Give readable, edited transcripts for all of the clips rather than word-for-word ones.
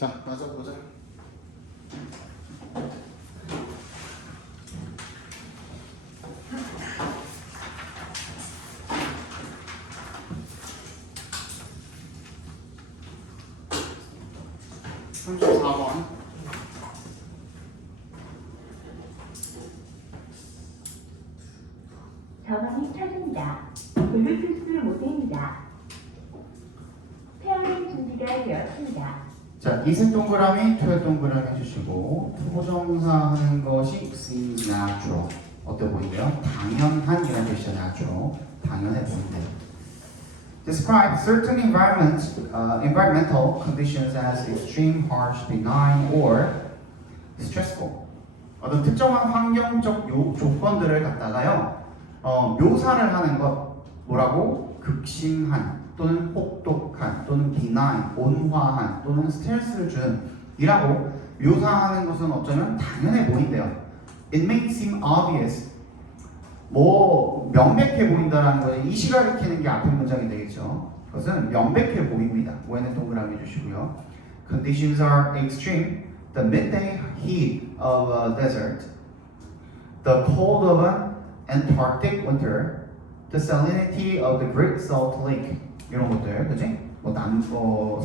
자, 맞아 보자. (34번) 전원이 켜집니다. 블루투스 모드입니다. 페어링 준비가 되었습니다. 자, 이색 동그라미, 투의 동그라미 해주시고 투부정사 하는 것이 seems natural. 어때 보이게요? 당연한이라는 뜻이죠. natural. 당연해 보인대요. Describe certain environmental conditions as extreme, harsh, benign, or stressful. 어떤 특정한 환경적 조건들을 갖다가요, 묘사를 하는 것, 뭐라고? 극심한 또는 혹독한 또는 benign, 온화한 또는 스트레스를 주는 이라고 묘사하는 것은 어쩌면 당연해 보인대요. It may seem obvious. 뭐 명백해 보인다라는 거죠. 이 시각을 키는 게 앞에 문장이 되겠죠. 그것은 명백해 보입니다. 왜는 동그라미 주시고요. Conditions are extreme. The midday heat of a desert, the cold of an Antarctic winter, the salinity of the Great Salt Lake. 이런 것들, 그지?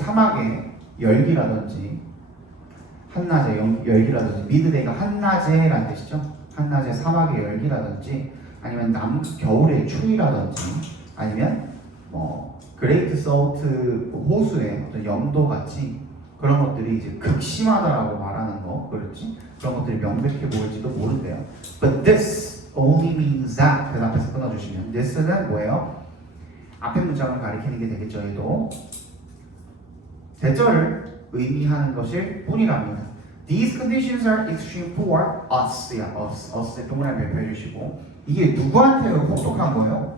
사막의 열기라든지 한낮의 열기라든지 미드데이가 한낮에라는 뜻이죠. 한낮의 사막의 열기라든지 아니면 겨울의 추위라든지 아니면 그레이트 솔트 호수의 어떤 염도 같이 그런 것들이 이제 극심하다라고 말하는 거, 그렇지? 그런 것들이 명백해 보일지도 모른대요. But this only means that. 그 앞에서 끊어주시면 this는 뭐예요? 앞에 문장을 가리키는 게 되겠죠. 얘도 대절을 의미하는 것일 뿐이랍니다. These conditions are extreme for us. us의 동그라미 배표해 주시고 이게 누구한테 혹독한 거예요?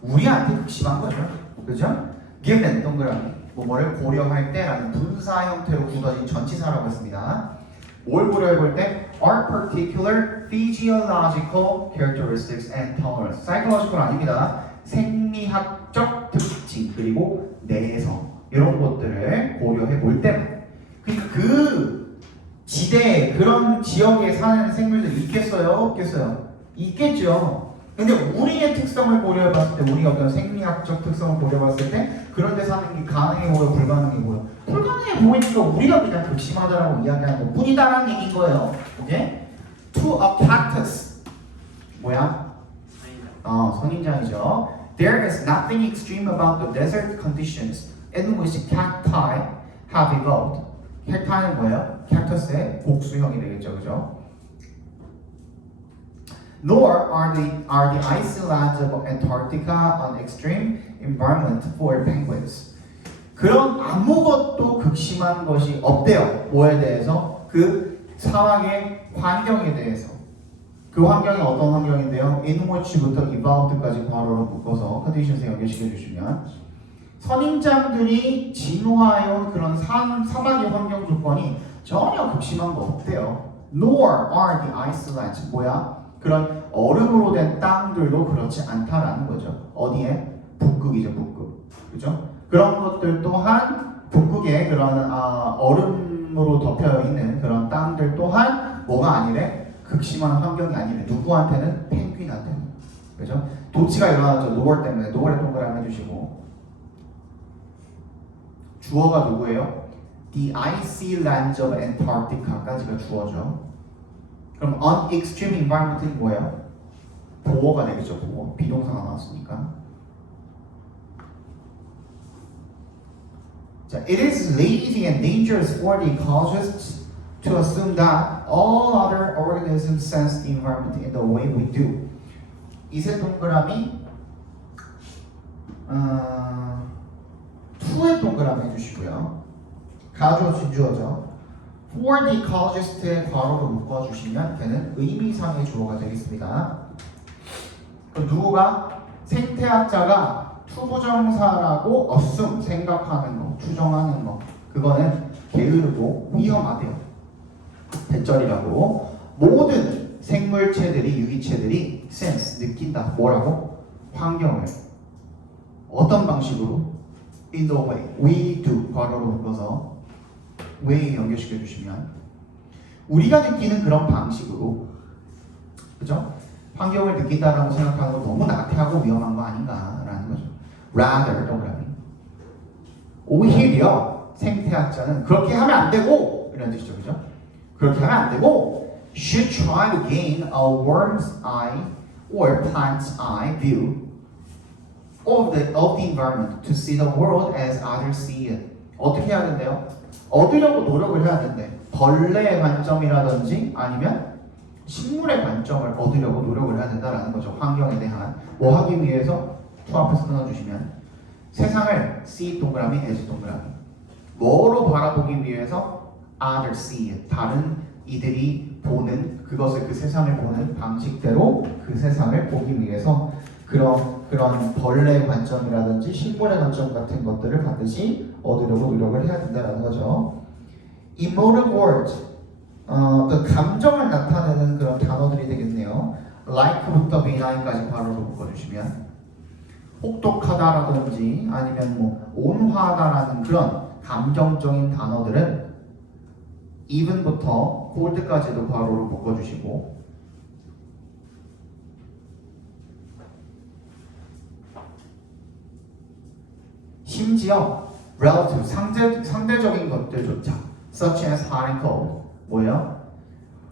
우리한테 극심한 거죠. 그죠? given 동그라미 뭐를 고려할 때라는 분사 형태로 굳어진 전치사라고 했습니다. 뭘 고려해 볼 때? are particular physiological characteristics and tolerance. psychological 아닙니다. 생리학적 특징 그리고 내성 이런 것들을 고려해 볼 때만 그 지대 그런 지역에 사는 생물들 있겠어요? 없겠어요? 있겠죠. 근데 우리의 특성을 고려해 봤을 때 우리 어떤 생리학적 특성을 고려해 봤을 때 그런 데 사는 게 가능해 보여 불가능해 보여? 불가능해 보이니까 우리가 그냥 극심하다라고 이야기하는 것 뿐이다라는 얘기인 거예요. 오케이? To a cactus 뭐야? 선인장이죠. There is nothing extreme about the desert conditions in which cacti have evolved. cacti는 뭐예요? cactus의 복수형이 되겠죠, 그죠? Nor are the icy lands of Antarctica an extreme environment for penguins. 그런 아무것도 극심한 것이 없대요. 뭐에 대해서? 그 사막의 환경에 대해서. 그 환경이 어떤 환경인데요? in which부터 evolved까지 괄호로 묶어서 컨디션에 연결시켜 주시면 선인장들이 진화해온 그런 사막의 환경 조건이 전혀 극심한 거 없대요. Nor are the icy lands. 뭐야? 그런 얼음으로 된 땅들도 그렇지 않다라는 거죠. 어디에? 북극이죠, 북극. 그죠? 그런 것들 또한 북극에 그런 얼음으로 덮여 있는 그런 땅들 또한 뭐가 아니래? 극심한 환경이 아니래. 누구한테는? 펭귄한테는. 그죠? 도치가 일어나죠. 노월 때문에. 노월에 동그라미 해주시고. 주어가 누구예요? The icy lands of Antarctica까지가 주어죠. 그럼 on extreme environment은 뭐예요? 보어가 되겠죠. 보어. 비동사가 나왔으니까. 자, it is lazy and dangerous for the ecologists to assume that all other organisms sense the environment in the way we do. 이세 동그라미 투의 동그라미 해주시고요. 가주어 진주어죠. For the ecologist의 괄호로 묶어주시면 걔는 의미상의 주어가 되겠습니다. 그럼 누구가? 생태학자가 투부정사라고 assume, 생각하는 거, 추정하는 거 그거는 게으르고 위험하대요. 대절이라고. 모든 생물체들이, 유기체들이 sense, 느낀다. 뭐라고? 환경을. 어떤 방식으로? In the way we do. 괄호로 묶어서 왜 연결시켜 주시면 우리가 느끼는 그런 방식으로 그죠? 환경을 느낀다라고 생각하는 거 너무 나태하고 위험한 거 아닌가라는 거죠. Rather 동그라미. 오히려 생태학자는 그렇게 하면 안 되고 이런 뜻이죠, 그죠? 그렇게 하면 안 되고 should try to gain a worm's eye or plant's eye view of the environment to see the world as others see it. 어떻게 해야 된대요? 얻으려고 노력을 해야 된대. 벌레의 관점이라든지 아니면 식물의 관점을 얻으려고 노력을 해야 된다라는 거죠. 환경에 대한 뭐 하기 위해서 투 앞에서 끊어주시면 세상을 see 동그라미, as 동그라미 뭐로 바라보기 위해서 others see it. 다른 이들이 보는 그것을 그 세상을 보는 방식대로 그 세상을 보기 위해서 그런 벌레의 관점이라든지 식물의 관점 같은 것들을 반드시 얻으려고 노력을 해야 된다는 거죠. emotive words, 그 감정을 나타내는 그런 단어들이 되겠네요. like부터 benign,까지 바로 묶어주시면 혹독하다라든지 아니면 뭐 온화하다라는 그런 감정적인 단어들은 even부터 cold까지도 괄호로 묶어주시고 심지어 relative 상대적인 것들조차 such as hot and cold 뭐예요?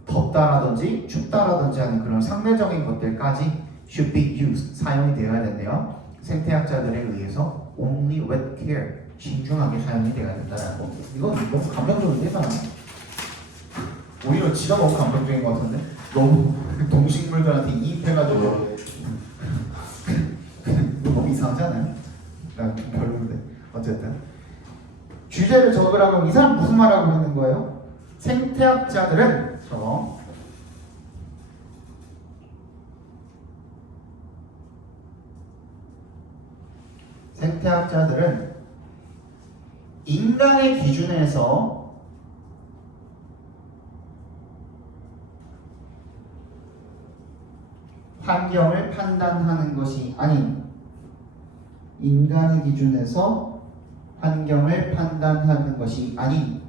덥다라든지 춥다라든지 하는 그런 상대적인 것들까지 should be used 사용이 되어야 된대요. 생태학자들에 의해서 only with care 신중하게 사용이 되어야 된다는 거. 이건 너무 감정적인데 사람. 오히려 지가 너무 감정적인 것 같은데 너무 동식물들한테 이입해가지고 이거 너무 이상하지 않아요? 난 별로인데 어쨌든 주제를 적으라고 이 사람 무슨 말하고 있는 거예요? 생태학자들은 생태학자들은 인간의 기준에서 환경을 판단하는 것이 아닌 인간의 기준에서 환경을 판단하는 것이 아닌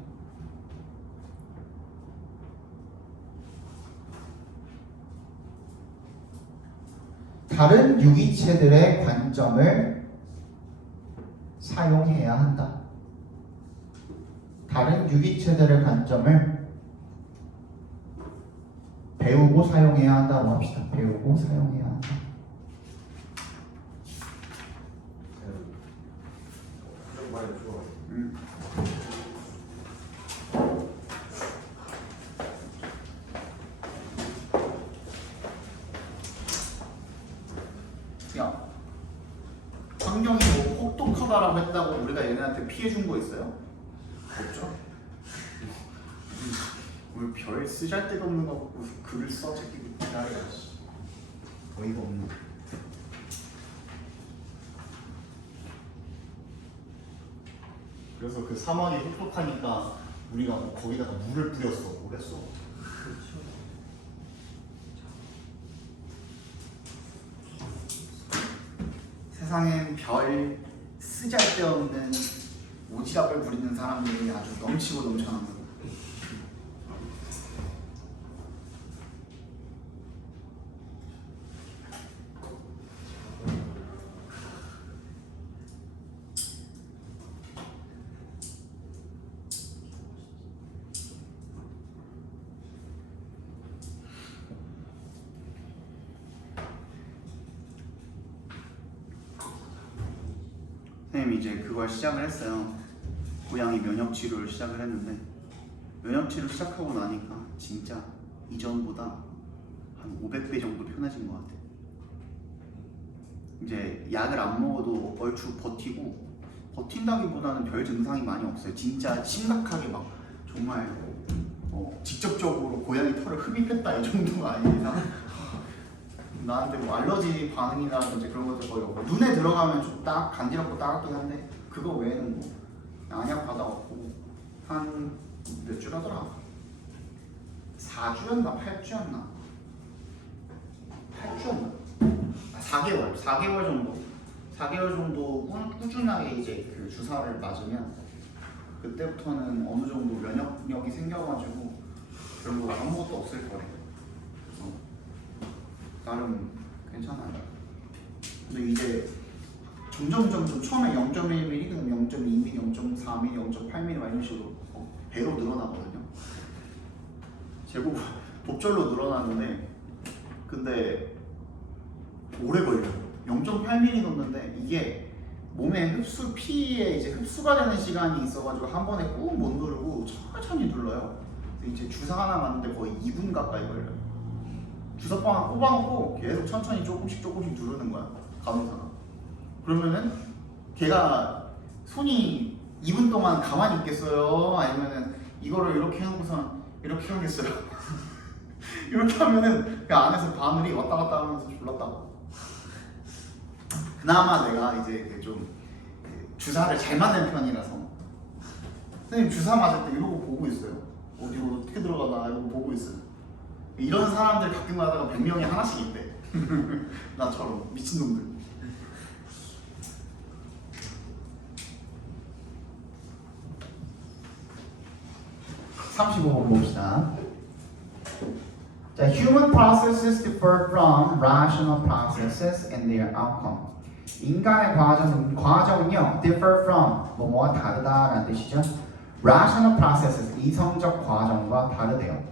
다른 유기체들의 관점을 사용해야 한다. 다른 유기체들의 관점을 배우고 사용해야 한다고 합시다. 배우고 사용해야 한다. 야, 환경이 뭐 혹독하다라고 했다고 우리가 얘네한테 피해 준 거 있어요? 없죠? 우리 별 쓰잘데가 없는 거 갖고 글을 써 제끼고 기다려. 어이가 없네. 그래서 그 사막이 혹독하니까 우리가 뭐 거기다가 물을 뿌렸어. 그랬어. 세상엔 별 쓰잘데없는 오지랖을 부리는 사람들이 아주 넘치고 넘쳐납니다. 선생님이 이제 그걸 시작을 했어요. 고양이 면역 치료를 시작을 했는데 면역 치료 시작하고 나니까 진짜 이전보다 한 500배 정도 편해진 것 같아요. 이제 약을 안 먹어도 얼추 버틴다기보다는 별 증상이 많이 없어요. 진짜 심각하게 막 정말 직접적으로 고양이 털을 흡입했다 이 정도가 아닌 이상 나한테 뭐 알러지 반응이라든지 그런 것들 거의 없고 눈에 들어가면 좀 간지럽고 따갑긴 한데 그거 외에는 뭐 안약 받아갖고 한 몇 주라더라? 4주였나 8주였나? 8주였나? 4개월 정도 꾸준하게 이제 그 주사를 맞으면 그때부터는 어느 정도 면역력이 생겨가지고 별로 아무것도 없을 거래요. 그래서 나름 괜찮아요. 근데 이제 점점 처음에 0.1mm, 그다음 0.2mm, 0.4mm, 0.8mm 막 이런 식으로 배로 늘어나거든요. 제곱 복절로 늘어나는데 근데 오래 걸려요. 0.8mm 넣는데 이게 몸에 피에 이제 흡수가 되는 시간이 있어가지고 한 번에 꾹 못 누르고 천천히 눌러요. 이제 주사 하나 맞는데 거의 2분 가까이 걸려요. 주사빵 하나 꼽아놓고 계속 천천히 조금씩 누르는 거야, 간호사가. 그러면은 걔가 손이 2분 동안 가만히 있겠어요? 아니면은 이거를 이렇게 해놓고서 이렇게 하겠어요? 이렇게 하면은 그 안에서 바늘이 왔다 갔다 하면서 졸랐다고. 그나마 내가 이제 좀 주사를 잘 맞는 편이라서 선생님 주사 맞을 때 이러고 보고 있어요. 어디로 어떻게 들어가나 이러고 보고 있어요. 이런 사람들 가끔 가다가 100명에 하나씩 있대. 나처럼 미친놈들. (35번) 봅시다. 자, human processes differ from rational processes and their outcome. 인간의 과정은요, differ from 뭐뭐와 다르다라는 뜻이죠. rational processes 이성적 과정과 다르대요.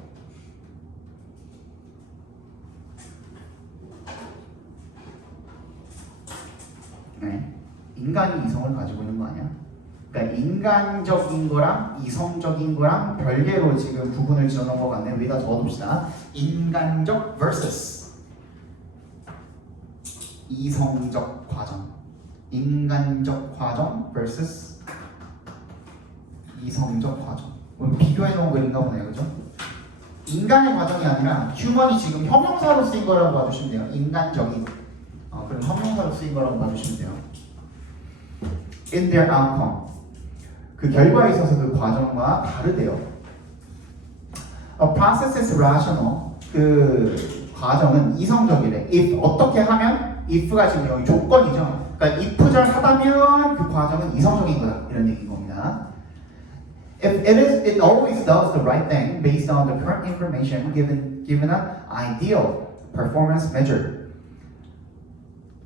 네, 인간이 이성을 가지고 있는 거 아니야? 그러니까 인간적인 거랑 이성적인 거랑 별개로 지금 구분을 지어놓은 것 같네요. 여기다 적어둡시다. 인간적 vs 이성적 과정. 인간적 과정 vs 이성적 과정. 오늘 비교해놓은 글인가 보네요, 그죠? 인간의 과정이 아니라 휴먼이 지금 형용사로 쓰인 거라고 봐주시면 돼요. 인간적인. 그럼 형용사로 쓰인 거라고 봐주시면 돼요. In their outcome. 그 결과에 있어서 그 과정과 다르대요. A process is rational. 그 과정은 이성적이래. If 어떻게 하면 if가 지금 여기 조건이죠. 그러니까 if절 하다면 그 과정은 이성적인 거다. 이런 얘기인 겁니다. If it always does the right thing based on the current information given an ideal performance measure.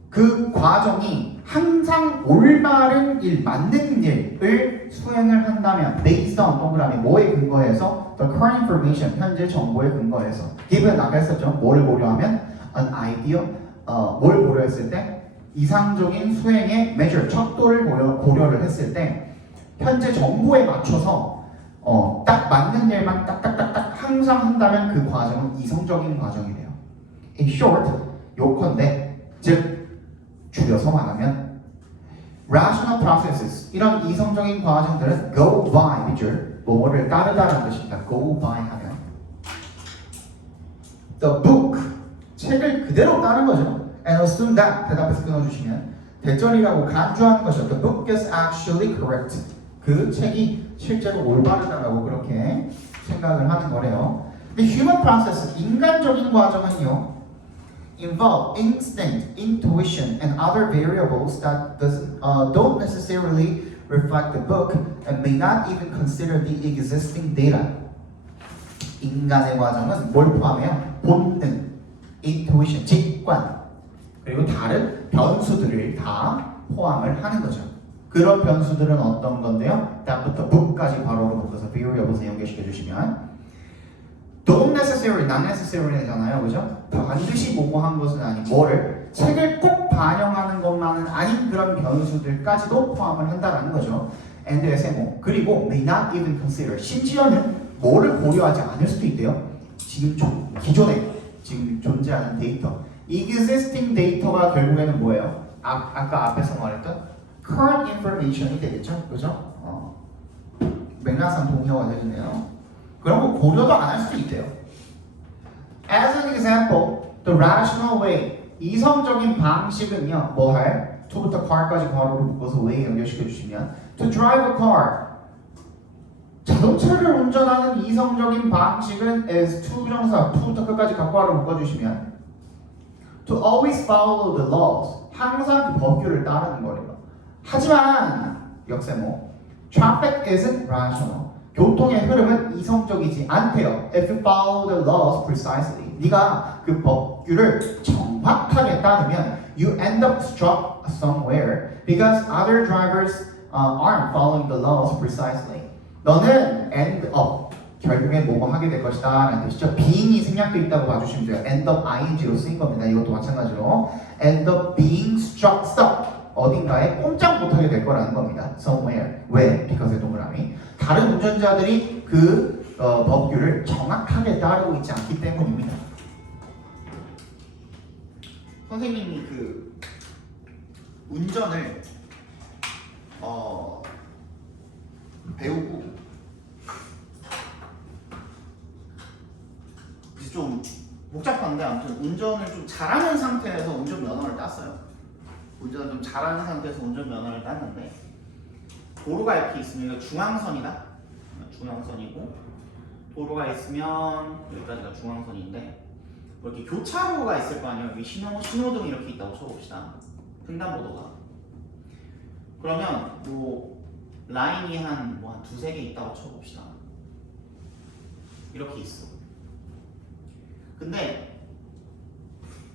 그 과정이 항상 올바른 일, 맞는 일을 수행을 한다면 based on 동그라미 뭐에 근거해서 the current information 현재 정보에 근거해서 given 아까 했었죠. 뭐를 고려하면 an ideal 뭘 고려했을 때 이상적인 수행의 measure 척도를 고려를 했을 때 현재 정보에 맞춰서 딱 맞는 일만 딱딱딱딱 항상 한다면 그 과정은 이성적인 과정이래요. In short 요컨대 즉 줄여서 말하면 rational processes 이런 이성적인 과정들은 go by 밑줄 뭐뭐를 따르다라는 뜻입니다. go by 하면 the book 책을 그대로 따른 거죠. and assume that 대답해서 끊어주시면 대절이라고 간주하는 거죠. the book is actually correct 그 책이 실제로 올바르다라고 그렇게 생각을 하는 거래요. 근데 human process 인간적인 과정은요 involve instinct, intuition, and other variables that don't necessarily reflect the book and may not even consider the existing data. 인간의 과정은 뭘 포함해요? 본능, intuition, 직관, 그리고 다른 변수들을 다 포함을 하는 거죠. 그런 변수들은 어떤 건데요? that부터 book까지 괄호로 묶어서 variables에 연결시켜 주시면 don't necessarily, not necessary잖아요, 그죠? 반드시 뭐뭐한 것은 아니고 뭐를 책을 꼭 반영하는 것만은 아닌 그런 변수들까지도 포함을 한다는 거죠. and의 세모 그리고 may not even consider 심지어는 뭐를 고려하지 않을 수도 있대요. 지금 기존에 지금 존재하는 데이터 existing 데이터가 결국에는 뭐예요? 아까 앞에서 말했던 current information이 되겠죠, 그죠? 맥락상 동의어가 되겠네요. 그런 거 고려도 안 할 수도 있대요. As an example, the rational way 이성적인 방식은요, 뭐 할? to부터 car까지 괄호로 묶어서 way 연결시켜 주시면 to drive a car 자동차를 운전하는 이성적인 방식은 is to 정사 to부터 끝까지 괄호로 묶어주시면 to always follow the laws 항상 그 법규를 따르는 거래요. 하지만 역세모 Traffic isn't rational. 교통의 흐름은 이성적이지 않대요. If you follow the laws precisely. 네가 그 법규를 정확하게 따르면 you end up stuck somewhere because other drivers aren't following the laws precisely. 너는 end up 결국에 뭐뭐 하게 될 것이다 라는 뜻이죠. being이 생략되어 있다고 봐주시면 돼요. end up ing로 쓰인 겁니다. 이것도 마찬가지로 end up being stuck 어딘가에 꼼짝 못하게 될 거라는 겁니다. somewhere. 왜? because의 동그라미. 다른 운전자들이 그 법규를 정확하게 따르고 있지 않기 때문입니다. 선생님이 그 운전을 배우고 좀 복잡한데 아무튼 운전을 좀 잘하는 상태에서 운전면허를 땄어요. 운전을 좀 잘하는 상태에서 운전면허를 땄는데 도로가 이렇게 있으면 중앙선이다. 중앙선이고 도로가 있으면 여기까지가 중앙선인데 뭐 이렇게 교차로가 있을 거 아니에요. 여기 신호등이 이렇게 있다고 쳐봅시다. 횡단보도가. 그러면 뭐 라인이 한 두세 개 있다고 쳐봅시다. 이렇게 있어. 근데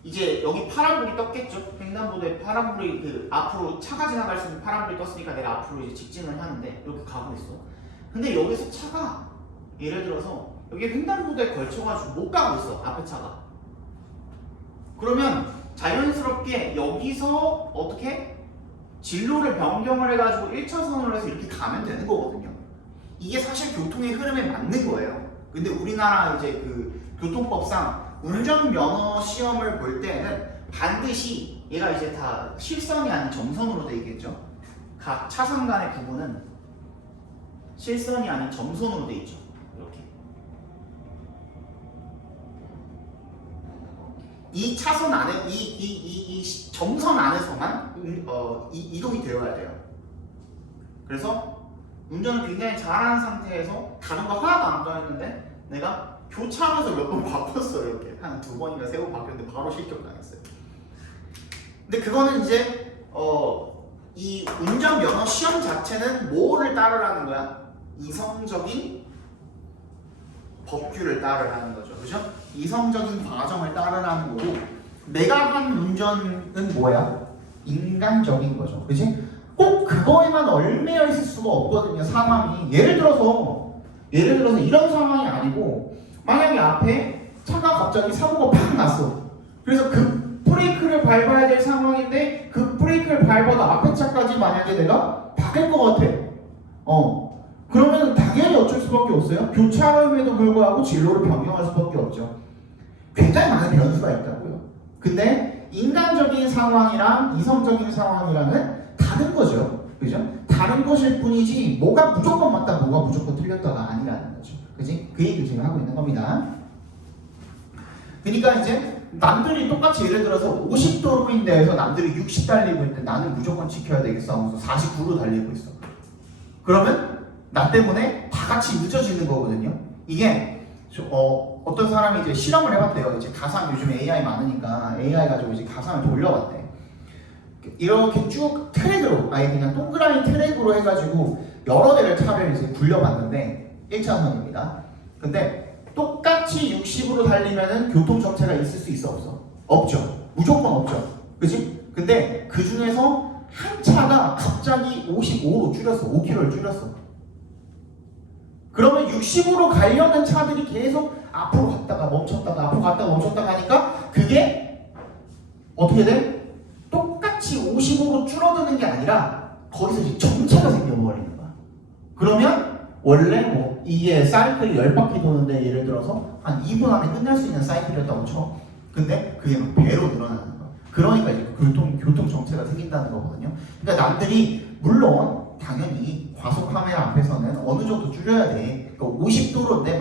이제 여기 파란불이 떴겠죠? 횡단보도에 파란불이 그 앞으로 차가 지나갈 수 있는 파란불이 떴으니까 내가 앞으로 이제 직진을 하는데 이렇게 가고 있어. 근데 여기서 차가 예를 들어서 여기 횡단보도에 걸쳐가지고 못 가고 있어. 앞에 차가. 그러면 자연스럽게 여기서 어떻게 진로를 변경을 해가지고 1차선으로 해서 이렇게 가면 되는 거거든요. 이게 사실 교통의 흐름에 맞는 거예요. 근데 우리나라 이제 그 교통법상 운전면허 시험을 볼 때는 반드시 얘가 이제 다 실선이 아닌 점선으로 되어 있겠죠. 각 차선 간의 구분은 실선이 아닌 점선으로 되어 있죠. 이렇게. 이 차선 안에 이 점선 안에서만 이동이 되어야 돼요. 그래서 운전을 굉장히 잘하는 상태에서 다른 거 하나도 안 떠있는데 내가 교차로에서 몇 번 바꿨어요. 이렇게 한 2번인가 3번 바뀌었는데 바로 실격당했어요. 근데 그거는 이제 이 운전면허 시험 자체는 뭐를 따르라는 거야? 이성적인 법규를 따르라는 거죠. 그죠? 이성적인 과정을 따르라는 거고 내가 한 운전은 뭐야? 인간적인 거죠. 그지? 꼭 그거에만 얽매여 있을 수가 없거든요. 상황이. 예를 들어서 이런 상황이 아니고 만약에 앞에 차가 갑자기 사고가 팍 났어. 그래서 그 브레이크를 밟아야 될 상황인데 그 브레이크를 밟아도 앞에 차까지 만약에 내가 박을 것 같아. 그러면 당연히 어쩔 수밖에 없어요. 교차로임에도 불구하고 진로를 변경할 수밖에 없죠. 굉장히 많은 변수가 있다고요. 근데 인간적인 상황이랑 이성적인 상황이랑은 다른 거죠. 그죠? 다른 것일 뿐이지 뭐가 무조건 맞다, 뭐가 무조건 틀렸다가 아니라는 거죠. 그지? 그 얘기를 지금 하고 있는 겁니다. 그러니까 이제 남들이 똑같이 예를 들어서 50도로인 데에서 남들이 60 달리고 있는데 나는 무조건 지켜야 되겠어 하면서 49로 달리고 있어. 그러면 나 때문에 다 같이 늦어지는 거거든요. 이게 어떤 사람이 이제 실험을 해봤대요. 이제 가상 요즘 AI 많으니까 AI 가지고 이제 가상을 돌려봤대. 이렇게 쭉 트랙으로 아예 그냥 동그라미 트랙으로 해가지고 여러 대를 차를 이제 굴려봤는데 1차선입니다. 근데 똑같이 60으로 달리면은 교통 정체가 있을 수 있어 없어? 없죠. 무조건 없죠. 그치? 근데 그 중에서 한 차가 갑자기 55로 줄였어. 5km를 줄였어. 그러면 60으로 가려는 차들이 계속 앞으로 갔다가 멈췄다가 앞으로 갔다가 멈췄다가 하니까 그게 어떻게 돼? 똑같이 50으로 줄어드는 게 아니라 거기서 이제 정체가 생겨버리는 거야. 그러면 원래 뭐 이게 사이클이 10바퀴 도는데 예를 들어서 한 2분 안에 끝날 수 있는 사이클이었다고 쳐. 근데 그게 막 배로 늘어나는 거야. 그러니까 이제 교통 정체가 생긴다는 거거든요. 그러니까 남들이 물론 당연히 과속 카메라 앞에서는 어느 정도 줄여야 돼. 그러니까 50도로인데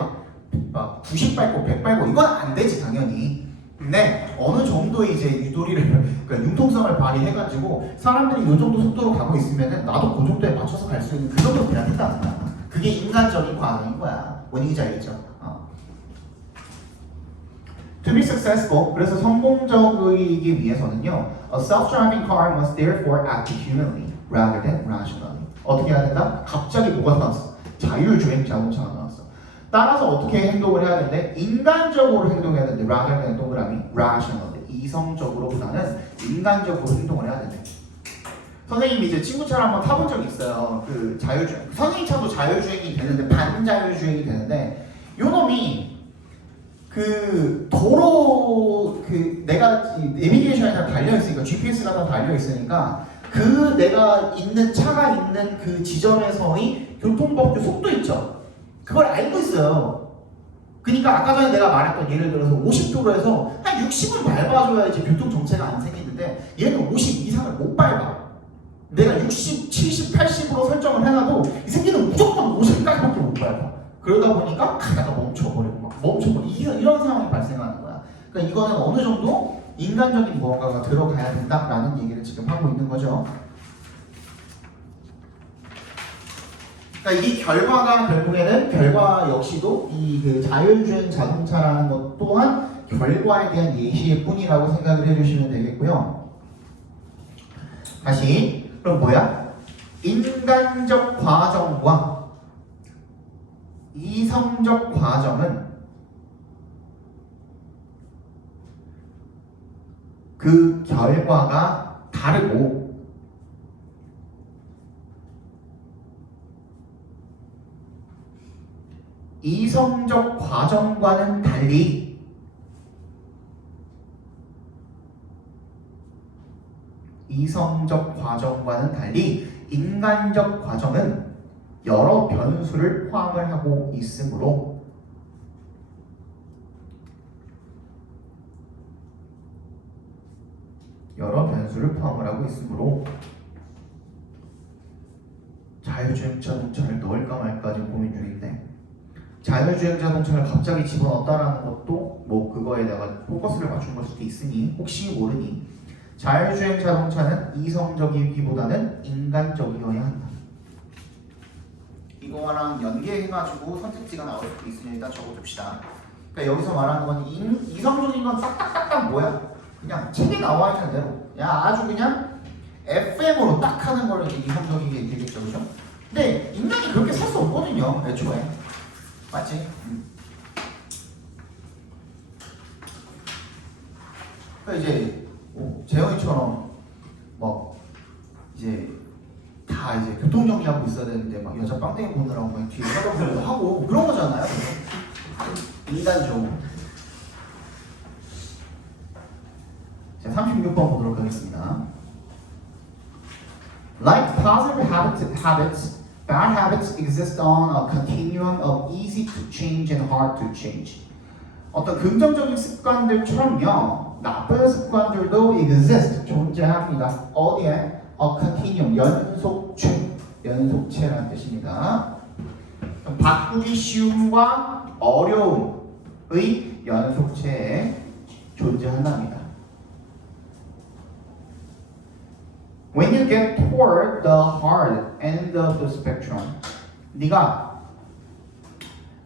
막 90 밟고 100 밟고 이건 안 되지 당연히. 근데 어느 정도의 이제 유도리를 그러니까 융통성을 발휘해가지고 사람들이 이 정도 속도로 가고 있으면은 나도 그 정도에 맞춰서 갈 수 있는 그 정도 돼야 된다는 거야. 그게 인간적인 과정인 거야. 원인이 알겠죠? To be successful, 그래서 성공적이기 위해서는요, a self-driving car must therefore act humanly rather than rationally. 어떻게 해야 된다? 갑자기 뭐가 나왔어? 자율주행 자동차가 나왔어. 따라서 어떻게 행동을 해야 되는데? 인간적으로 행동해야 되는데 rather than 동그라미 rational 이성적으로보다는 인간적으로 행동을 해야 되는데 선생님이 이제 친구 차를 한번 타본 적이 있어요. 그 자율주행 선생님 차도 자율주행이 되는데 반자율주행이 되는데 요 놈이 그 도로 그 내가 내비게이션에 다 달려 있으니까 GPS가 다 달려 있으니까 그 내가 있는 차가 있는 그 지점에서의 교통법규 속도 있죠. 그걸 알고 있어요. 그러니까 아까 전에 내가 말했던 예를 들어서 50도로에서 한 60은 밟아줘야지 교통 정체가 안 생기는데 얘는 50 이상을 못 밟아. 내가 60, 70, 80으로 설정을 해놔도 이 새끼는 무조건 50까지밖에 못 밟아. 그러다 보니까 가다가 멈춰버리고 막 멈춰버리고 이런 상황이 발생하는 거야. 그러니까 이거는 어느 정도 인간적인 무언가가 들어가야 된다라는 얘기를 지금 하고 있는 거죠. 그러니까 이 결과가 결국에는 결과 역시도 이 그 자율주행 자동차라는 것 또한 결과에 대한 예시일 뿐이라고 생각을 해주시면 되겠고요. 다시 그럼 뭐야? 인간적 과정과 이성적 과정은 그 결과가 다르고 이성적 과정과는 달리 인간적 과정은 여러 변수를 포함을 하고 있으므로 자율주행 자동차를 넣을까 말까 지금 고민 중인데 자율주행 자동차를 갑자기 집어넣었다라는 것도 뭐 그거에다가 포커스를 맞춘 걸 수도 있으니 혹시 모르니 자율주행 자동차는 이성적이기보다는 인간적이어야 한다. 이거랑 연계해가지고 선택지가 나올 수도 있으니 일단 적어둡시다. 그러니까 여기서 말하는 건 이성적인 건 딱딱딱딱 뭐야? 그냥 책에 나와 있는 대로 야 아주 그냥 FM으로 딱 하는 거를 이제 이성적이게 되겠죠, 그죠? 근데 인간이 그렇게 살 수 없거든요, 애초에. 맞지? 그러니까 이제 재영이처럼 막 이제 다 이제 교통 정리하고 있어야 되는데 막 여자 빵땡이 보느라고 막 뒤에 쳐다보기도 하고 그런 거잖아요. 인간적으로. 자, 36번 보도록 하겠습니다. Like positive habits, bad habits exist on a continuum of easy to change and hard to change. 어떤 긍정적인 습관들처럼요, 나쁜 습관들도 exist, 존재합니다. 어디에? A continuum, 연속체라는 뜻입니다. 바꾸기 쉬움과 어려움의 연속체에 존재한답니다. When you get toward the hard end of the spectrum, 네가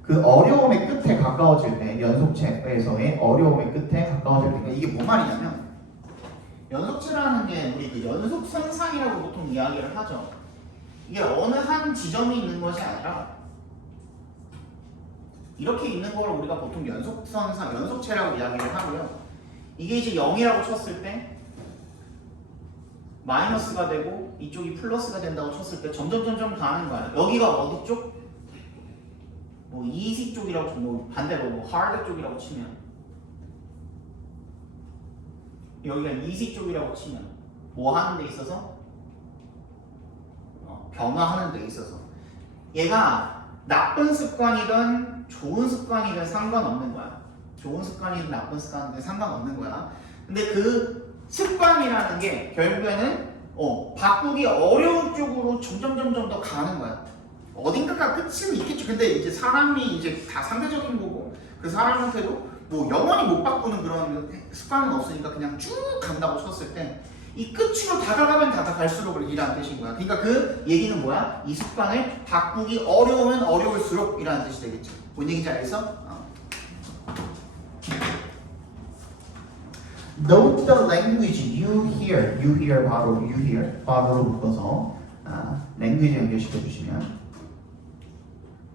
그 어려움의 끝에 가까워질 때, 연속체에서의 어려움의 끝에 가까워질 때, 이게 뭔 말이냐면 연속체라는 게 우리 그 연속선상이라고 보통 이야기를 하죠. 이게 어느 한 지점이 있는 것이 아니라 이렇게 있는 걸 우리가 보통 연속선상, 연속체라고 이야기를 하고요. 이게 이제 0이라고 쳤을 때 마이너스가 되고 이쪽이 플러스가 된다고 쳤을 때 점점 가는 거야. 여기가 어디 쪽? 뭐 easy 쪽이라고 뭐 반대로 뭐 hard 쪽이라고 치면 여기가 easy 쪽이라고 치면 뭐 하는 데 있어서? 변화하는 데 있어서 얘가 나쁜 습관이든 좋은 습관이든 상관없는 거야. 좋은 습관이든 나쁜 습관이든 상관없는 거야. 근데 그 습관이라는 게 결국에는 바꾸기 어려운 쪽으로 점점 더 가는 거야. 어딘가가 끝은 있겠죠. 근데 이제 사람이 이제 다 상대적인 거고 그 사람한테도 뭐 영원히 못 바꾸는 그런 습관은 없으니까 그냥 쭉 간다고 쳤을 때 이 끝으로 다가가면 다가갈수록 이라는 뜻인 거야. 그러니까 그 얘기는 뭐야? 이 습관을 바꾸기 어려우면 어려울수록 이라는 뜻이 되겠죠. 뭔 얘기인지 알겠어? Note the language you hear 바로 묶어서 랭귀지 연결시켜 주시면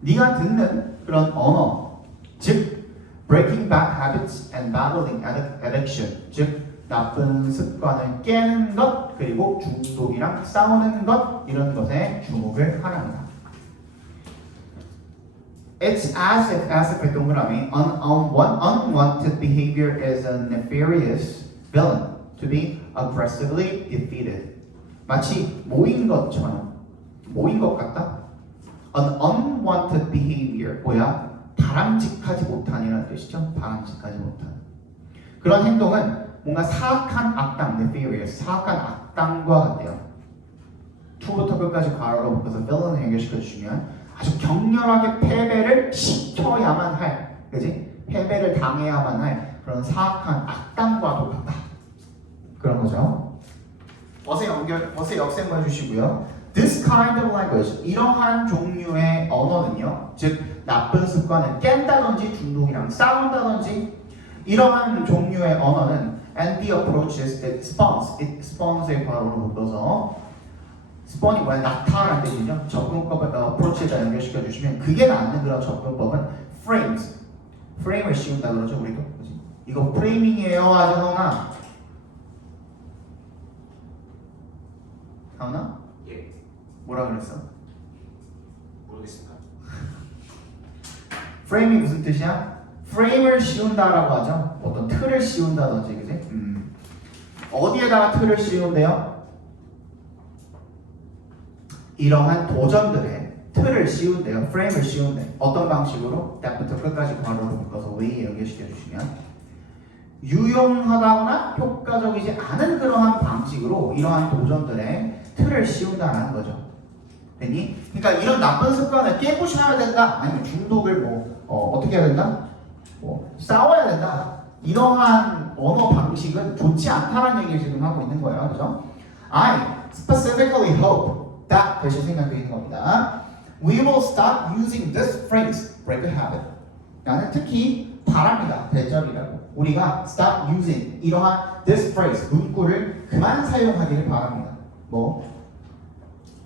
네가 듣는 그런 언어, 즉 breaking bad habits and battling addiction, 즉 나쁜 습관을 깨는 것 그리고 중독이랑 싸우는 것 이런 것에 주목을 하랍니다. It's as if 동그라미 unwanted behavior is a nefarious villain to be aggressively defeated. 마치 모인 것처럼 모인 것 같다. An unwanted behavior 뭐야? 바람직하지 못한이라는 뜻이죠. 바람직하지 못한 그런 행동은 뭔가 사악한 악당, nefarious, 사악한 악당과 같대요. to부터 끝까지 괄호로 묶어서 villain을 연결시켜 주시면 아주 격렬하게 패배를 시켜야만 할, 그지? 패배를 당해야만 할 그런 사악한 악당과도 같다. 그런 거죠. 어세 역생해 주시고요. This kind of language, 이러한 종류의 언어는요, 즉 나쁜 습관을 깬다든지 중독이랑 싸운다든지 이러한 종류의 언어는 and the approaches it spawns의 괄호로 묶어서 스폰이 뭐야? 낙타라는 뜻이죠. 접근법을 approach에다 연결시켜 주시면 그게 낳는 그런 접근법은 frame을 씌운다 그러죠 우리도. 그치? 이거 프레이밍이에요 하죠 하나? 하나? 예. 뭐라 그랬어? 모르겠습니다. 프레임이 무슨 뜻이야? 프레임을 씌운다라고 하죠. 어떤 틀을 씌운다든지, 그지? 어디에다가 틀을 씌운대요? 이러한 도전들의 틀을 씌운대요. 프레임을 씌운대. 어떤 방식으로? 딱부터 끝까지 괄호로 묶어서 왜에 연결시켜 주시면 유용하다거나 효과적이지 않은 그러한 방식으로 이러한 도전들의 틀을 씌운다는 거죠. 됐니? 그러니까 이런 나쁜 습관을 깨부셔야 된다. 아니면 중독을 어떻게 해야 된다? 싸워야 된다. 이러한 언어 방식은 좋지 않다는 얘기를 지금 하고 있는 거예요. 그죠? I specifically hope that 대신 생각되는 겁니다. We will stop using this phrase, break a habit. 나는 특히 바랍니다. 대절이라고. 우리가 stop using 이러한 this phrase, 문구를 그만 사용하기를 바랍니다.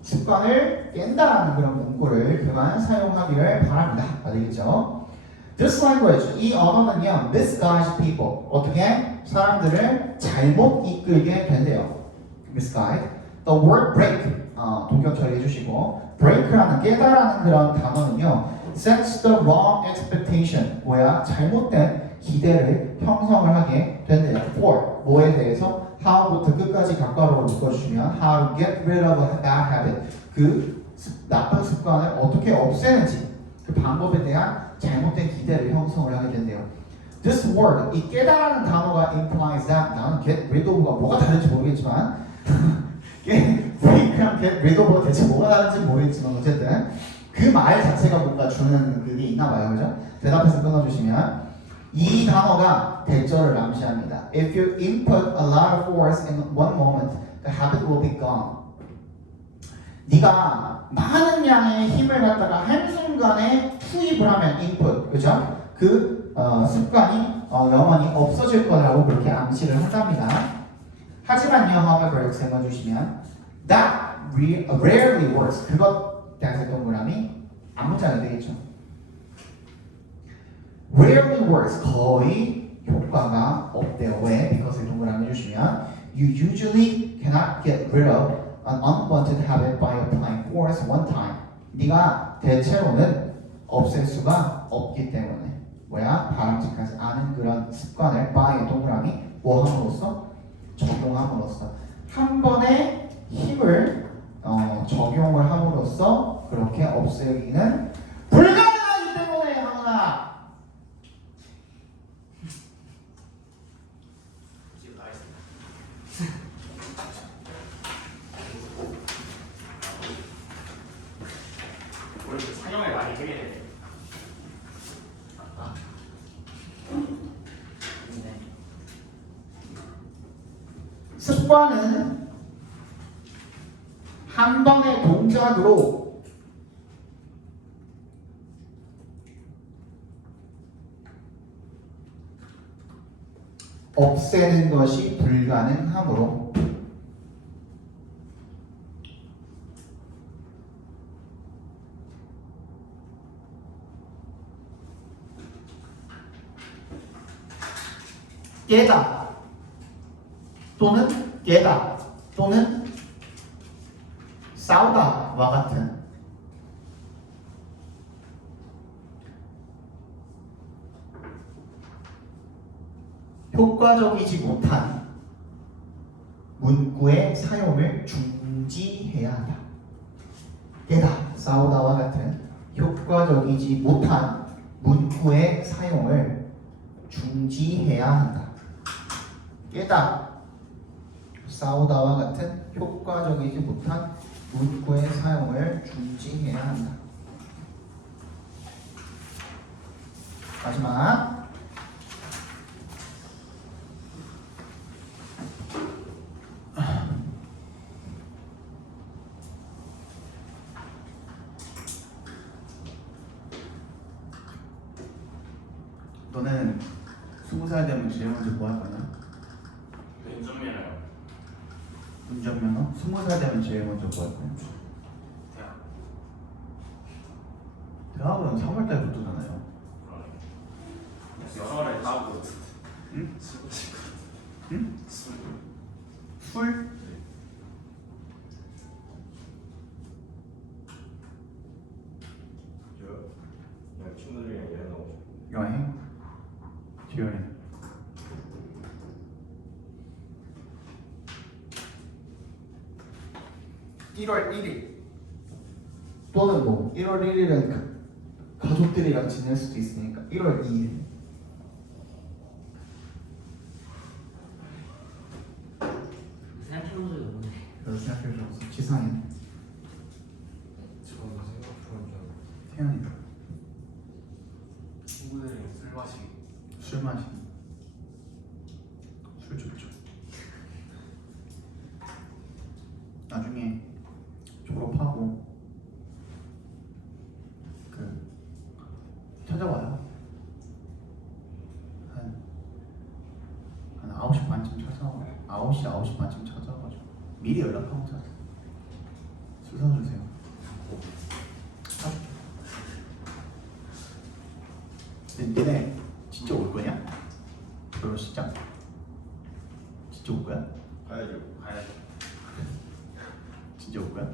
습관을 깬다라는 그런 문구를 그만 사용하기를 바랍니다. 아시겠죠? This language, 이 언어는요, misguide people. 어떻게? 사람들을 잘못 이끌게 된대요. misguide. The word break. 동격 처리해 주시고 break라는 깨달라는 그런 단어는요 sets the wrong expectation 뭐야 잘못된 기대를 형성을 하게 된대요. for 뭐에 대해서 how부터 끝까지 각괄호로 묶어주시면 how to get rid of a bad habit 그 나쁜 습관을 어떻게 없애는지 그 방법에 대한 잘못된 기대를 형성을 하게 된대요. This word 이 깨달라는 단어가 implies that 나는 get rid of가 뭐가 다른지 모르겠지만 break랑 get rid of가 대체 뭐가 다른지 모르겠지만 어쨌든 그 말 자체가 뭔가 주는 그게 있나 봐요. 그죠? 대답해서 끊어주시면 이 단어가 대절을 암시합니다. If you input a lot of force in one moment, the habit will be gone. 네가 많은 양의 힘을 갖다가 한순간에 투입을 하면 input, 그죠? 그 습관이 영원히 없어질 거라고 그렇게 암시를 한답니다. 하지만요, however, 읽어주시면 that rarely works. 그것 대해서 동그라미 앞문장이 되겠죠. Rarely works. 거의 효과가 없대요. 왜? because 동그라미 주시면 you usually cannot get rid of an unwanted habit by applying force one time. 네가 대체로는 없앨 수가 없기 때문에 뭐야? 바람직하지 않은 그런 습관을 by 동그라미 뭐 함으로써? 적용함으로써 한 번에 힘을 적용을 함으로써 그렇게 없애기는 불가능하기 때문에 하나 지금 나있습니다. 원래 상영을 많이 하게 되네. 습관은 한 번의 동작으로 없애는 것이 불가능하므로 깨다 또는 깨다 또는 싸우다와 같은 효과적이지 못한 문구의 사용을 중지해야 한다. 깨다, 싸우다와 같은 효과적이지 못한 문구의 사용을 중지해야 한다. 깨다, 싸우다와 같은 효과적이지 못한 문구의 사용을 중지해야 한다. 마지막 너는 20살 되면 제일 먼저 뭐 할 거냐? 운전면허요. 운전면허? 20살 되면 제일 먼저 뭐 할 거냐? 대학. 대학은 3월달에 붙잖아요. 그러네. 영어를 하고 응? 술 마실 것 같아. 응? 술. 술? 그냥 친구들이랑 여행 가고 싶어. 여행? 지연이 1월 1일 또는 뭐 1월 1일은 가족들이랑 지낼 수도 있으니까 1월 2일 생각해본 적이 없네. 그래서 생각해보셨어 지상이 지금 생각 좋은 줄 알고. 태연이다 친구들이랑 술 마시기. 술 마시기 술 좋죠 나중에 졸업하고 그 찾아와요 한 9시 반쯤 찾아와요 9시 반쯤 찾아와가지고 미리 연락하고 자요 술 사주세요 근데 니네 진짜 올 거냐? 결혼식장? 진짜 올 거야? 가야죠. 가야지. 진짜 올 거야?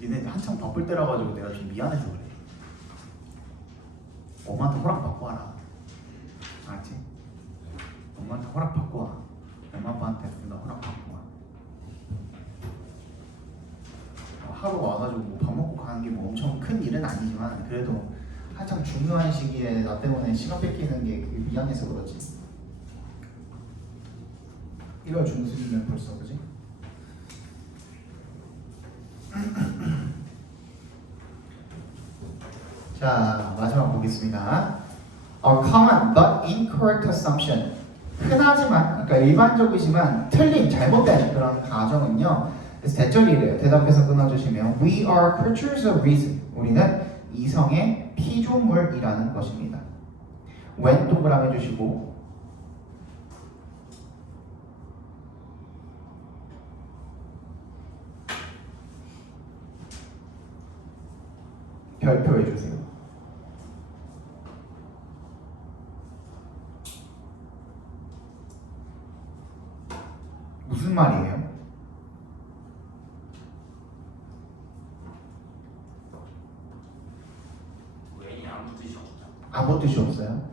니네 한창 바쁠 때라 가지고 내가 좀 미안해서 그래. 엄마한테 허락 받고 와라. 알았지? 엄마한테 허락 받고 와. 엄마 아빠한테 둘 다 허락 받고 와. 하루 와가지고 뭐 밥 먹고 가는 게 뭐 엄청 큰 일은 아니지만 그래도 한창 중요한 시기에 나 때문에 시간 뺏기는 게 그게 미안해서 그러지. 1월 중순이면 벌써 그지? 자 마지막 보겠습니다. A common but incorrect assumption. 흔하지만 그러니까 일반적이지만 틀린 잘못된 그런 가정은요. 그래서 대절이래요. 대답해서 끊어주시면 We are creatures of reason. 우리는 이성의 피조물이라는 것입니다. when 동그라미 해주시고 별표 해주세요. 무슨 말이에요? 웬이 아무 뜻이 없다. 아무 뜻이 없어요.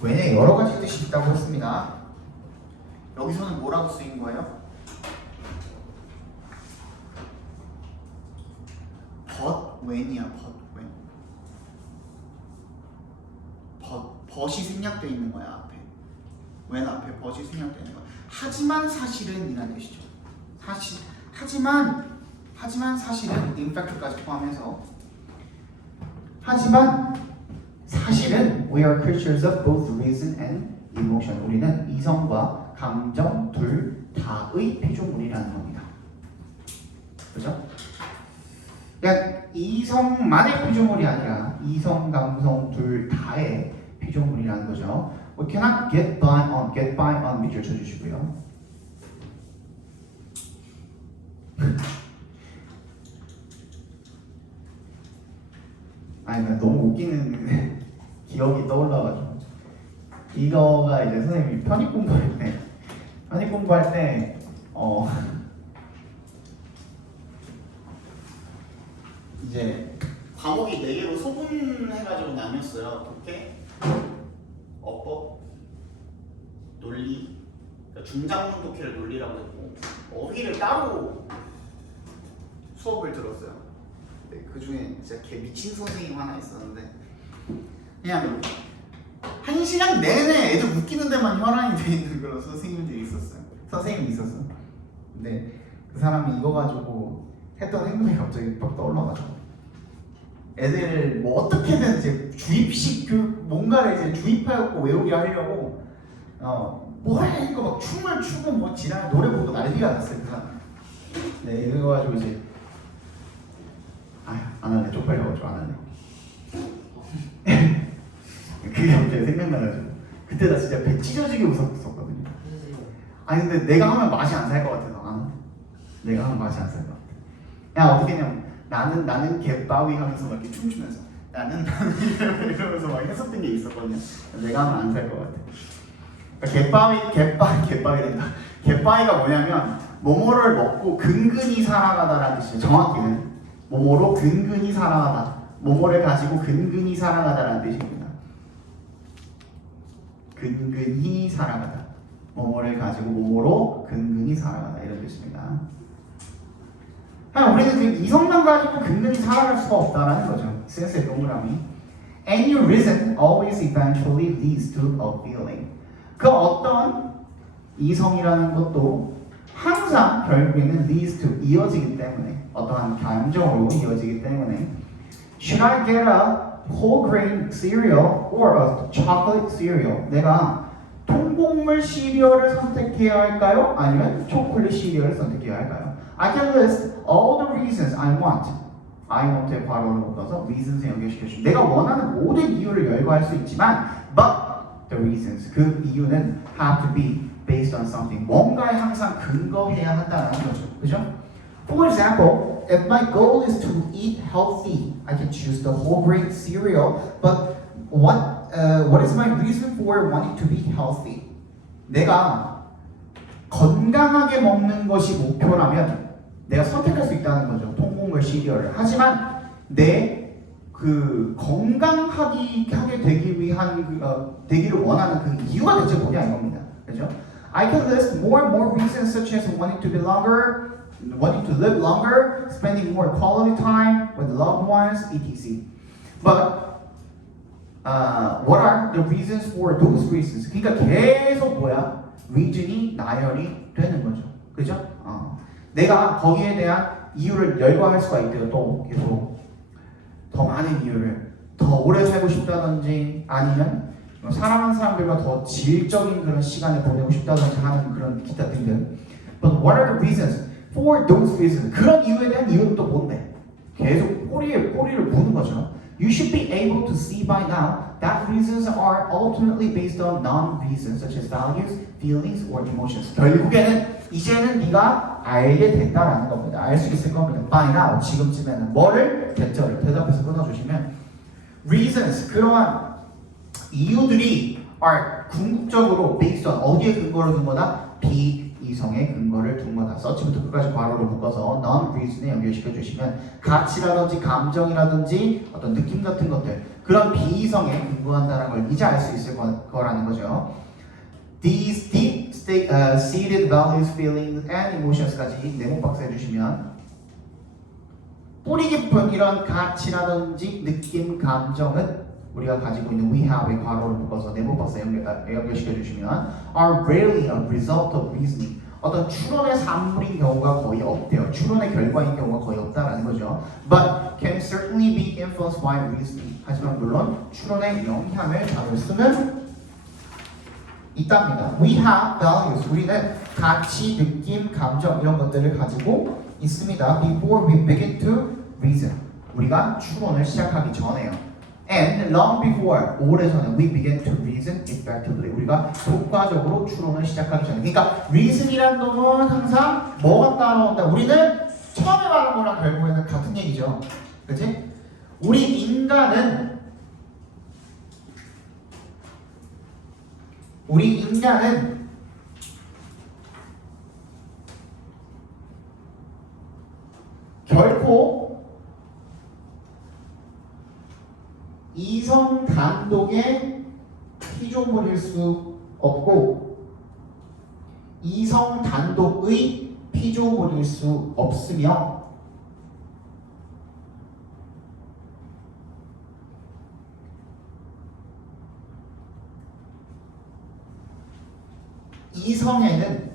왜냐 여러 가지 뜻이 있다고 했습니다. 여기서는 뭐라고 쓰인 거예요? but when이야 but when. but이 생략되어 있는 거야 앞에. when 앞에 but이 생략되어 있는 거야. 하지만 사실은 이란 뜻이죠. 하지만 사실은 in fact까지 포함해서 하지만 사실은 we are creatures of both reason and emotion. 우리는 이성과 감정 둘 다의 피조물이라는 겁니다. 그죠? 그러니까 이성만의 피조물이 아니라 이성, 감성 둘 다의 피조물이라는 거죠. We cannot get by on 밑줄 쳐주시고요. 아니 나 너무 웃기는 기억이 떠올라가지고 이거가 이제 선생님이 편입 공부할 때 이제 과목이 4개로 소분해가지고 나눴어요. 독해, 어법, 논리, 그러니까 중장문 독해를 논리라고 했고 어휘를 따로 수업을 들었어요. 네, 그 중에 진짜 개 미친 선생님 하나 있었는데 그냥 1시간 내내 애들 웃기는 데만 혈안이 돼 있는 그런 선생님들이 있었어요. 선생님이 있었어. 근데 그 사람이 이거 가지고 했던 행동이 갑자기 막 떠올라가지고 애들 뭐 어떻게든 이제 주입식 뭔가를 이제 주입하였고 외우게 하려고 뭐 하니까 막 춤을 추고 뭐 지난 노래 부르고 난리가 났어요 그 사람. 네 이거 가지고 이제 안 할래 쪽팔려가지고 안 할래. 그게 갑자기 생각나가지고 그때 나 진짜 배 찢어지게 웃었거든요. 아니 근데 내가 하면 맛이 안 살 것 같아서 안 할래. 내가 하면 맛이 안 살 것 같아. 야 어떻게 했냐면 나는 개바위 하면서 막 이렇게 춤추면서 나는 이러면서 막 했었던 게 있었거든요. 내가 하면 안 살 것 같아. 그러니까 개바위란다. 개바위가 뭐냐면 모모를 먹고 근근히 살아가다라는 뜻이에요. 정확히는 모모로 근근히 살아가다. 모모를 가지고 근근히 살아가다라는 뜻입니다. 근근히 살아가다. 모모를 가지고 모모로 근근히 살아가다 이런 뜻입니다. 우리는 그 이성만 가지고 근근히 살아갈 수가 없다라는 거죠. 센스의 동그라미. And your reason always eventually leads to a feeling. 그 어떤 이성이라는 것도 항상 결국에는 leads to 이어지기 때문에 어떠한 감정으로 이어지기 때문에 Should I get a whole grain cereal or a chocolate cereal? 내가 통곡물 시리얼을 선택해야 할까요? 아니면 초콜릿 시리얼을 선택해야 할까요? I can list all the reasons I want. I want의 괄호를 묶어서 reasons에 연결시켜주면 내가 원하는 모든 이유를 열거할 수 있지만 but the reasons 그 이유는 have to be based on something 뭔가에 항상 근거해야 한다는 거죠. 그죠? For example, if my goal is to eat healthy, I can choose the whole grain cereal. But what is my reason for wanting to be healthy? 내가 건강하게 먹는 것이 목표라면 내가 선택할 수 있다는 거죠. 통곡물 시리얼을. 하지만 내 그 건강하게 되기 위한 되기를 원하는 그 이유가 대체 뭐냐 이겁니다. 그렇죠? I can list more and more reasons such as wanting to live longer, spending more quality time with loved ones, etc. But what are the reasons for those reasons? 그러니까 계속 뭐야? reason이 나열이 되는 거죠. 그죠? 내가 거기에 대한 이유를 열거할 수가 있대요. 또 계속 더 많은 이유를 더 오래 살고 싶다든지 아니면 사랑하는 사람들과 더 질적인 그런 시간을 보내고 싶다든지 하는 그런 기타 등등. But what are the reasons for those reasons? 그런 이유에 대한 이유는 또 뭔데? 계속 꼬리를 무는 거죠. You should be able to see by now that reasons are ultimately based on non-reasons such as values, feelings, or emotions. 결국에는 이제는 네가 알게 된다라는 겁니다. 알 수 있을 겁니다. By now, 지금쯤에는 뭐를? 대절을 대답해서 끊어주시면 reasons, 그러한 이유들이 are 궁극적으로 based on 어디에 근거를 둔 거다? 비이성의 근거를 둔 거다. 서치부터 끝까지 괄호로 묶어서 non-reason에 연결시켜 주시면 가치라든지 감정이라든지 어떤 느낌 같은 것들 그런 비이성에 근거한다는 걸 이제 알 수 있을 거라는 거죠. These deep-seated values, feelings, and emotions까지 네모 박스 해주시면 뿌리 깊은 이런 가치라든지 느낌, 감정은 우리가 가지고 있는 we have의 괄호를 묶어서 네모 박스에 연결시켜 주시면 are rarely a result of reasoning. 어떤 추론의 산물인 경우가 거의 없대요. 추론의 결과인 경우가 거의 없다라는 거죠. But can certainly be influenced by reasoning. 하지만 물론 추론의 영향을 받을 수는 있답니다. We have values. 우리는 가치, 느낌, 감정 이런 것들을 가지고 있습니다. Before we begin to reason. 우리가 추론을 시작하기 전에요. And long before, 오래전에 we begin to reason effectively. 우리가 효과적으로 추론을 시작하기 전에. 그러니까 reason이라는 놈은 항상 뭐가 따라온다. 우리는 처음에 말한 거랑 결국에는 같은 얘기죠. 그치? 우리 인간은 결코 이성 단독의 피조물일 수 없고 이성 단독의 피조물일 수 없으며 이성에는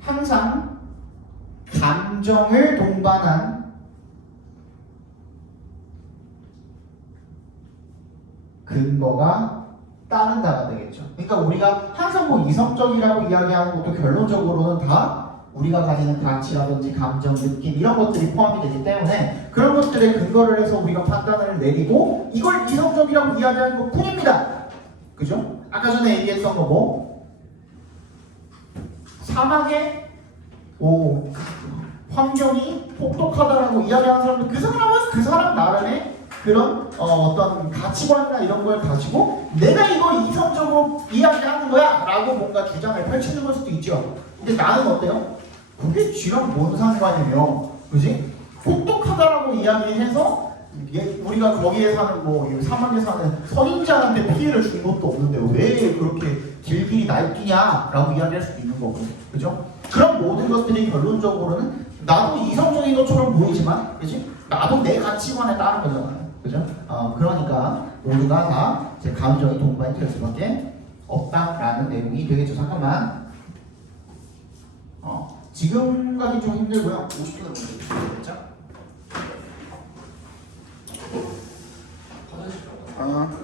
항상 감정을 동반한 근거가 따른다가 되겠죠. 그러니까 우리가 항상 뭐 이성적이라고 이야기하는 것도 결론적으로는 다 우리가 가지는 가치라든지 감정, 느낌 이런 것들이 포함이 되기 때문에 그런 것들에 근거를 해서 우리가 판단을 내리고 이걸 이성적이라고 이야기하는 것 뿐입니다. 그죠? 아까 전에 얘기했던 거 뭐? 사막에 환경이 혹독하다라고 이야기하는 사람도 그 사람은 그 사람 나름의 그런 어떤 가치관이나 이런 걸 가지고 내가 이거 이성적으로 이야기하는 거야 라고 뭔가 주장을 펼치는 걸 수도 있죠. 근데 나는 어때요? 그게 쥐랑 뭔 상관이며 그지? 혹독하다라고 이야기해서 우리가 거기에 사는 뭐 사막에 사는 선인장한테 피해를 준 것도 없는데 왜 그렇게 길길이 날뛰냐라고 이야기할 수도 있는 거고, 그죠? 그런 모든 것들이 결론적으로는 나도 이성적인 것처럼 보이지만, 그지? 나도 내 가치관에 따른 거잖아요, 그죠? 그러니까 모두가 다 제 감정이 동반이 될 수밖에 없다라는 내용이 되겠죠. 잠깐만. 지금 가기 좀 힘들고요. 50분으로 보내주시죠. 화장실 갔다 아.